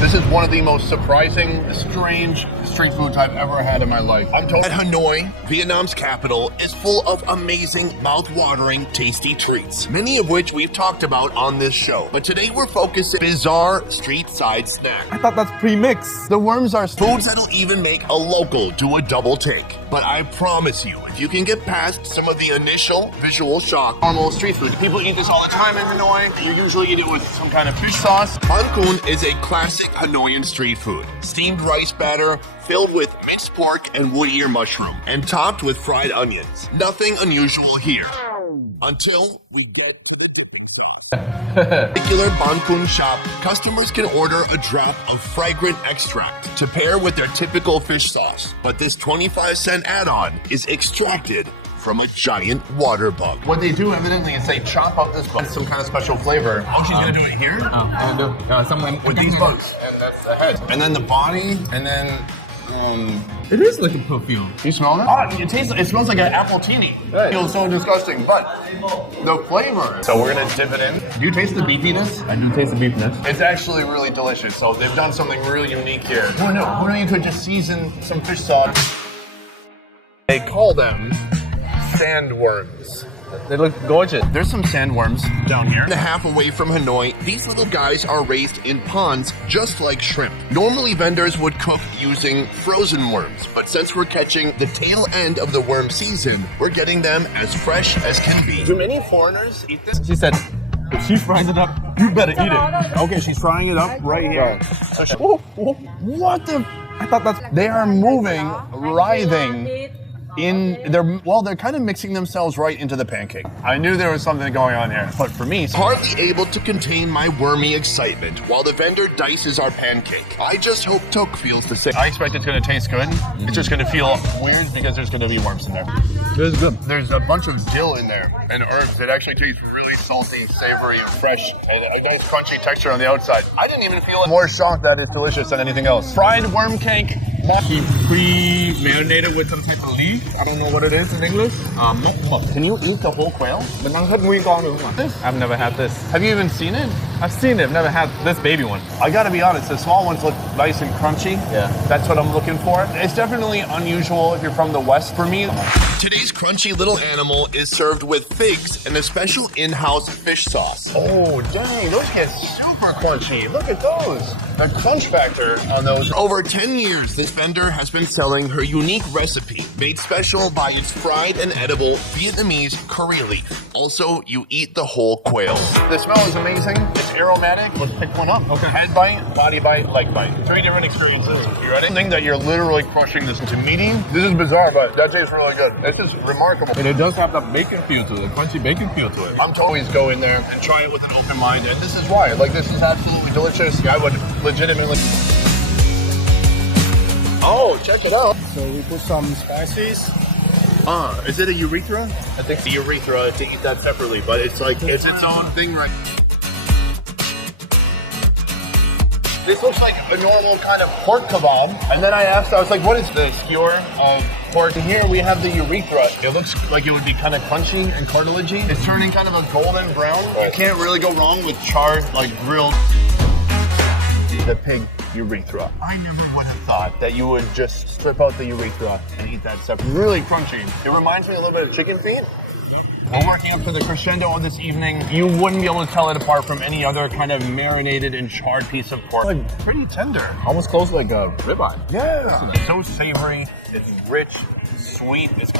This is one of the most surprising, strange street foods I've ever had in my life. I'm told that Hanoi, Vietnam's capital, is full of amazing, mouth-watering, tasty treats, many of which we've talked about on this show. But today we're focusing on bizarre street-side snack. I thought that's pre-mixed. The worms are foods that'll even make a local do a double take. But I promise you, if you can get past some of the initial visual shock, normal street food. People eat this all the time in Hanoi. You usually eat it with some kind of fish sauce. Banh Cuon is a classic Hanoian street food. Steamed rice batter filled with minced pork and wood ear mushroom and topped with fried onions. Nothing unusual here. Until we get particular Banh Cuon shop, customers can order a drop of fragrant extract to pair with their typical fish sauce. But this 25-cent add-on is extracted from a giant water bug. What they do evidently is they chop up this bug, some kind of special flavor. Oh, she's gonna do it here? Something With these bugs. And that's the head. And then the body, and then it is like a perfume. you smell that? Oh, it smells like an apple teeny. Right. It feels so disgusting, but the flavor. So we're gonna dip it in. Do you taste the beefiness? I do taste the beefness. It's actually really delicious. So they've done something really unique here. Who knew you could just season some fish sauce? They call them sandworms. They look gorgeous. There's some sandworms down here. And a half away from Hanoi, these little guys are raised in ponds just like shrimp. Normally vendors would cook using frozen worms, but since we're catching the tail end of the worm season, we're getting them as fresh as can be. Do many foreigners eat this? She said, if she fries it up, you better eat it. Okay, she's frying it up right here. So what the? I thought they are moving, writhing. They're kind of mixing themselves right into the pancake. I knew there was something going on here, but for me, hardly able to contain my wormy excitement while the vendor dices our pancake. I just hope Tok feels the same. I expect it's gonna taste good. It's just gonna feel weird because there's gonna be worms in there. This is good. There's a bunch of dill in there and herbs that actually taste really salty, savory, and fresh, and a nice crunchy texture on the outside. I didn't even feel more shocked that it's delicious than anything else. Fried worm cake. He pre-marinated with some type of leaf. I don't know what it is in English. Can you eat the whole quail? I've never had this. Have you even seen it? I've seen it, never had this baby one. I gotta be honest, the small ones look nice and crunchy. Yeah. That's what I'm looking for. It's definitely unusual if you're from the West for me. Today's crunchy little animal is served with figs and a special in-house fish sauce. Oh, dang, those get super crunchy. Look at those. The crunch factor on those. For over 10 years, this vendor has been selling her unique recipe, made special by its fried and edible Vietnamese curry leaf. Also, you eat the whole quail. The smell is amazing. It's aromatic. Let's pick one up. Okay. Head bite, body bite, leg bite. 3 different experiences. You ready? Think that you're literally crushing this into meaty. This is bizarre, but that tastes really good. It's just remarkable. And it does have that bacon feel to it, crunchy bacon feel to it. I'm to always go in there and try it with an open mind, and this is why. Like, this is absolutely delicious. I would legitimately. Oh, check it out. So we put some spices. Is it a urethra? I think the urethra to eat that separately, but it's like, it's its own thing, right? This looks like a normal kind of pork kebab. And then I was like, what is this? Skewer of pork. And here we have the urethra. It looks like it would be kind of crunchy and cartilagey. It's turning kind of a golden brown. You can't really go wrong with charred, like grilled. The pig urethra. I never would have thought that you would just strip out the urethra and eat that separately. Really crunchy. It reminds me a little bit of chicken feet. We're working up to the crescendo of this evening. You wouldn't be able to tell it apart from any other kind of marinated and charred piece of pork. Like, pretty tender. Almost close like a ribeye. Yeah. It's so savory. It's rich, sweet. It's